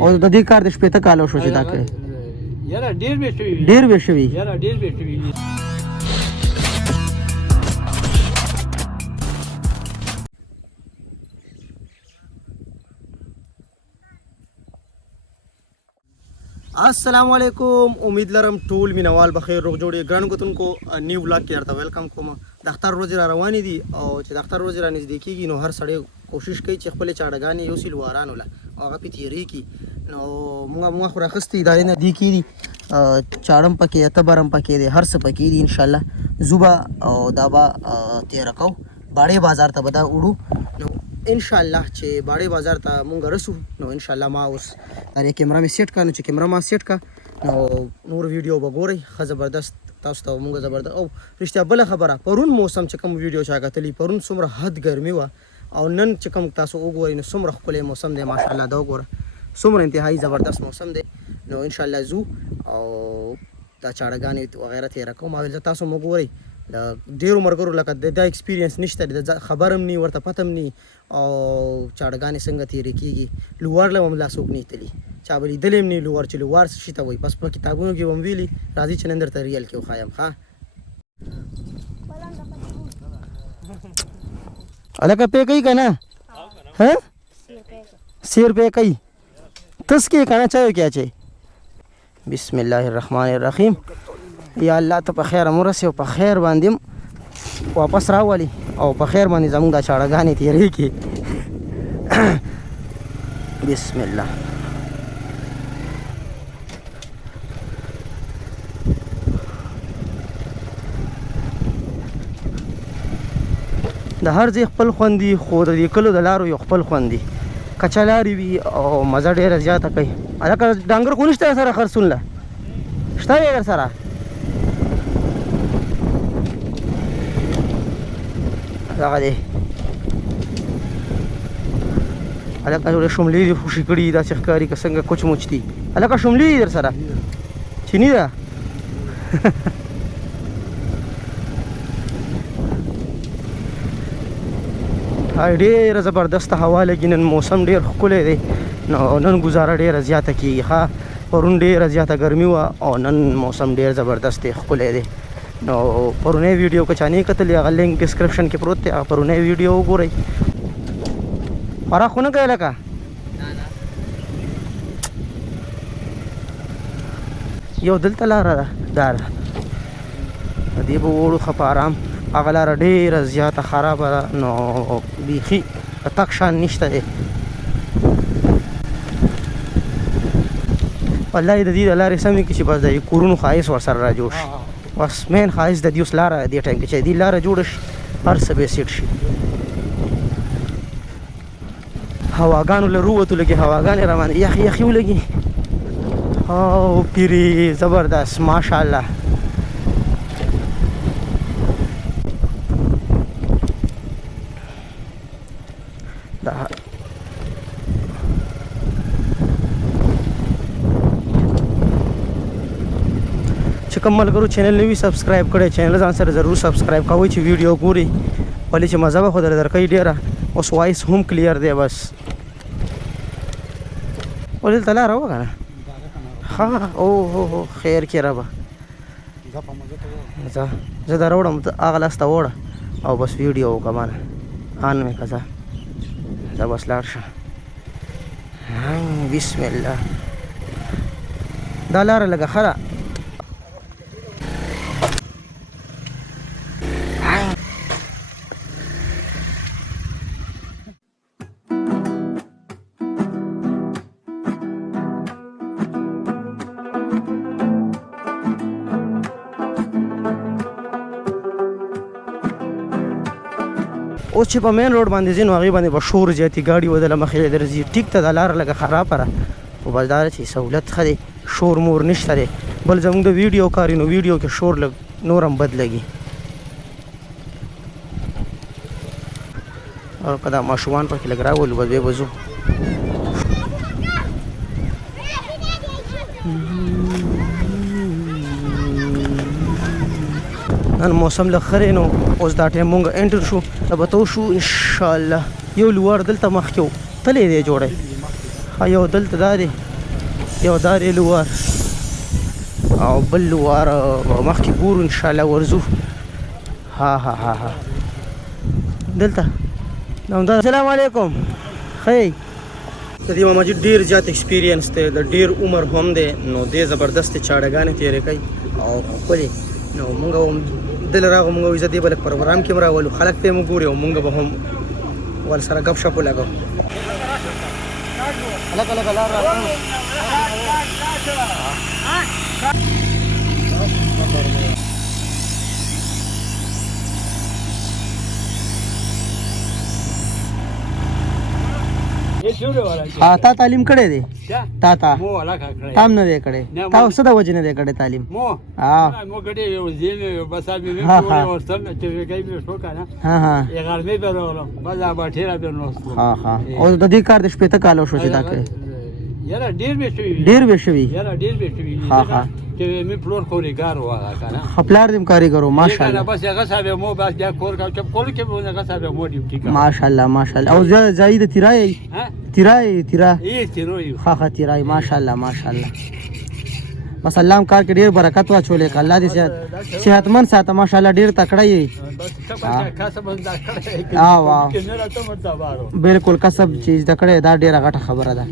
او د دې کار د شپې ته کال شو چې دا کوي یاره ډیر به شوی ډیر به شوی یاره ډیر به شوی السلام علیکم امید لرم ټول مینوال بخیر روغ جوړی ګران کوتونکو نیو ولاګ کې درته ویلکم کوم د اختر ورځې را روانې دي او چې د اختر ورځې را نږدې کېږي نو هر سړی کوشش کوي چې خپلې چاړهګانې یوسي لوارانو له او هغه پې تېرې کړي نو موږ خو راخیستې ادارې نه دې کې دي چاړه هم پکې تبر هم پکې دی هر څه پکې دي انشاءالله زو به او دا به تېره کوو باړې بازار ته به دا وړو نو انشاءالله چې باړې بازار ته مونږ رسو نو انشاءالله ما اوس دا کیمرا مې سیټ کړه نو چې کیمرا ما سیټ کړه نو نور ویډیو به ګورئ ښه زبردست تاسو ته مونږ زبردست او رښتیا بله خبره پرون موسم چې کوم ویډیو چا کتلی پرون څومره حد ګرمي وه او نن چې کوم تاسو وګورئ نو څومره ښکلی موسم دی ماشاءالله دا وګوره څومره انتهایی زبردست موسم دی نو انشاءالله زو او دا چاړهګانې وغیره تېره کوم او زه تاسو مو ګورئ د ډېرو ملګرو لکه دا ایکسپیرینس نشته د خبر هم نی ورته پته هم نی او چاړهګانې څنګه تېرې کېږي لوړ له هم لا څوک نه تلي چا به لیدلی هم نه لوړ چې لوړ څه شي ته وایي بس په کتابونو کې به هم ویلي راځي چې نن درته ریل کې وښایم ښه هلکه پې کوي که نه سیر پې کوي تس کې که نه چایو کې اچوي بسم الله الرحمن الرحیم یا الله ته په خیر مرسي او په خیر باندې واپس راولي او په خیر باندې زموږ دا چاړهګانې تېرې کړي بسم الله د هر ځای خپل خوند دي خو د دې کلو د لارو یو خپل خوند دي کچه لارې وي او مزه ډېره زیاته کوي هلکه ډانګر خو نشته سره خرڅون له شته یې در سره دغه دی هلکه ټولې شملې دي خوشي کړي داسې ښکاري که څنګه کوچ موچ دي هلکه شملې دي در سره چیني ده ډېره زبردسته هوا لګي نن موسم ډېر ښکلی دی نو نن ګزاره ډېره زیاته کېږي ښه پرون ډېره زیاته ګرمي وه او نن موسم ډېر زبردست دی ښکلی دی نو پرونی ویډیو که چا نه کتلی هغه لینک ډسکرپشن کې پروت دی هغه پرونی ویډیو وګورئ خوراک خو نه کوې لکه یو دلته لاره ده دا ده دې به وړو ښه په ارام هغه لاره ډېره زیاته خرابه ده نو بیخي د تګ شان نشته دی والله د دې د لارې سمې کې چې بس د کورونو ښایست ورسره را جوړ شي بس مین ښایست د دې اوس لاره دې ټایم کې چې دې لاره جوړه شي هر څه به سیټ شي هواګانو له رووتو لګي هواګانې را باندې یخ یخي ولګي او پیرې زبردست ماشاءالله چې کوم ملګرو چینل نه وي سبسکرایب کړی چینل ځان سره ضرور سبسکرایب کوئ چې ویډیو ګورئ ولې چې مزه به خو درکوي ډېره اوس وایس هم کلیر دی بس ولې دلته لاره وه که نه ښه او خیر کې ربه زه در وړم هغه لاس ته وړه او بس ویډیو وکړه مانه آن مې که زه بس لاړ شه بسم الله دا لاره لږه ښه ده اوس چې په مین روډ باندې ځي نو هغې باندې به شور زیاتي ګاډي ودله مخې درځي ټیک ته دا لاره لږه خرابه ده خو بس دا ده چې سهولت ښه دی شور مور نشته دی بل زموږ د ویډیو کار نو ویډیو کې شور لږ نور هم بد لګي او که دا ماشومان پکې لږ راولو بس بیا به ځو نن موسم له خرې نو اوس دا ټایم مونږ انټر شو دا به تو شو ان شاء الله یو لوړ دلته مخکې تلې دی جوړی یو دلته دا دی یو دا دی لوړ او بل لوړ مخکې ګورو ان شاء الله ورځو ها ها ها ها دلته نو دا السلام علیکم خی د دې ماما جي ډېر زیات ایکسپیرینس دی د ډېر عمر هم دی نو دې زبردست چاړهګانې تېرې کوي او ښکلې نو مونږ هم دل راغو مونږ زه دې بل پروګرام کې راولو خلک په مو ګوري او مونږ به هم ول سره غب شپ لګو الګ الګ لار ये छोड़े वाला تا تعلیم کړی دی क्या تا मो वाला खा تام نه دی کړی تا څه د وجې نه دی کړی تعلیم मो ها मो कड़े वो जेल बस आदमी में हाँ, पूरे हाँ। और सब टीवी कहीं भी शो का ना ها ها ये घर में पे रहो बस आप ठेरा पे नो ها ها او د دې کار د شپې ته کالو شو چې دا کوي यार डेढ़ में शुरू ډیر به شوي यार डेढ़ में शुरू हाँ, हाँ। कि मैं फ्लोर कोरी गार हुआ का ना خپلار دې کاریګرو ये ماشاءالله बस ये का मो बस या कोर का जब कोर के बोलने का साबे मो ड्यूटी का ماشاءالله ماشاءالله او زاید تیرای हां تیرای ये चिरो ये ها ها تیرای ماشاءالله ماشاءالله بس الله هم کار کې ډیر برکت واچولې ک الله دې صحتمند ساته ماشاءالله ډیر تکړه یې बस सब खासा बंदा खड़े واو कि मेरा तो मत बारो بالکل کسب چیز د کړه دا ډیره غټه خبره ده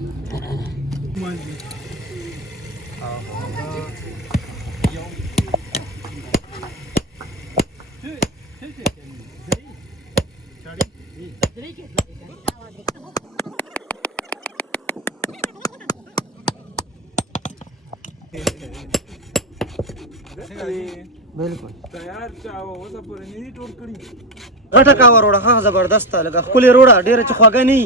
بالکل तैयार चाहो वो सब पूरे नहीं टोट करी غټه کا وروړه ها زبردست لګه خپل روړه ډیره چې خواګه نه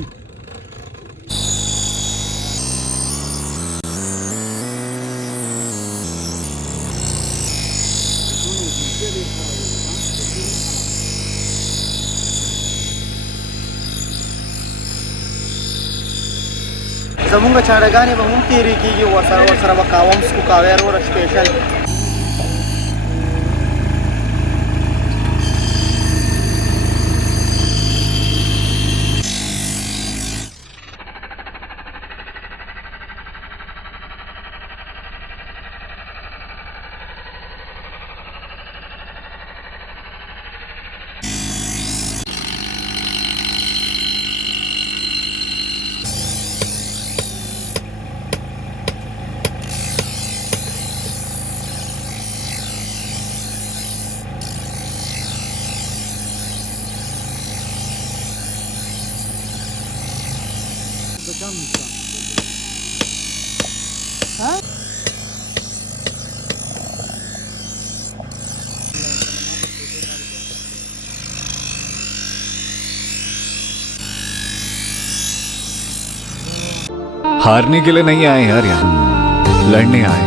زمونږ چاړهګانې به هم تیرې کېږي ورسره به کاوم سکو کاویر وره سپیشل हारने के लिए नहीं आए यार यहाँ लड़ने आए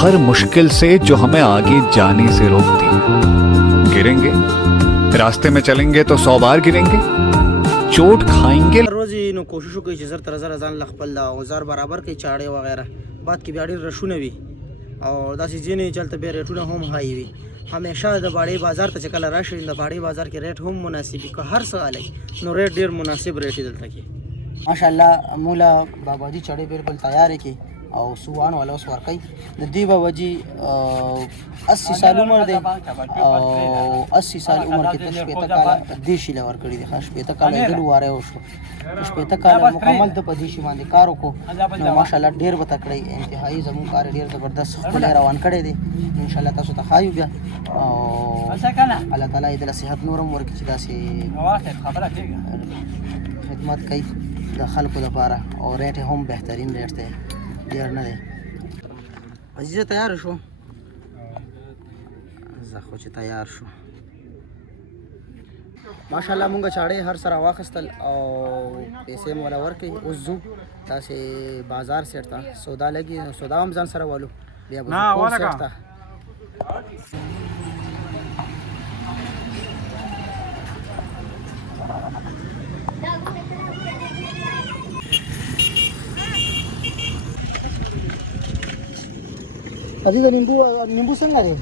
हर मुश्किल से जो हमें आगे जाने से रोकती है गिरेंगे रास्ते में चलेंगे तो 100 बार गिरेंगे चोट खाएंगे रोज نو کوشش وکړئ چې زر تر زر ځان خپل دا اوزار برابر کړئ چاړې وغیرہ بعد کې بیا ډېر رشونه وي او داسې ځینې چلته بیا ریټونه هم هاي وي همیشه د باړې بازار ته چې کله راشئ د باړې بازار کې ریټ هم مناسب وي که هر څه الګ نو ریټ ډېر مناسب ریټ دلته کې ماشاءالله مولا بابا جی چړې بالکل تیار کی او سوان والا اوس ورکي د دې بابا جی 80 سال عمر دی او 80 سال عمر کې تشبيه تکاله دیشي لور کړی دی خاص په تکاله دل واره او شو تشبيه تکاله مکمل د پدیشي باندې کار وکړو نو ماشاءالله ډیر وتکړی انتهایی زمون کار ډیر زبردست خپل روان کړی دی ان شاء الله تاسو ته خایو بیا او الله تعالی دې له صحت نورم ورکړي چې داسې خبره کېږي خدمت کوي د خلکو لپاره او ریټ هم بهترین ریټ دی ډیر نه دی عزیزه تیار شو زه خو چې تیار شو ماشاءالله مونږ چاړې هر سره واخستل او پیسې مولا ورکړي اوس ځو تاسې بازار سیټ ته سودا لګي سودا هم ځان سره والو بیا به کور سیټ ته عزیزه نیمبو څنګه دی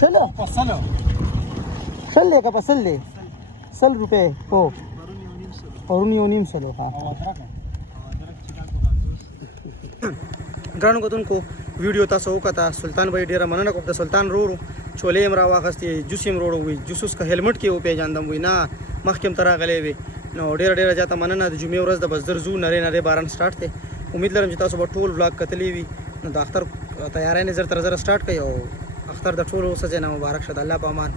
شله پسلو شل دی که په سل دی 100 روپۍ هو پرون یو نیم سلو ها او ادرک ګرانو کتونکو ویډیو تاسو وکړه سلطان بھائی ډیره مننه کوم د سلطان رورو چولې هم راواغستې جوس هم وروړو وي جوس اوس که هیلمټ کې وپېژاندم وي نه مخکې هم ته راغلی وي نو ډیره زیاته مننه د جمعې ورځ د بزدر زو نری باران سټارټ دی امید لرم چې تاسو به ټول ولاګ کتلی وي نو د اختر تیاری نه زر تر زر سټارټ کړئ او اختر د ټولو څه ځای نه مبارک شه د الله په امان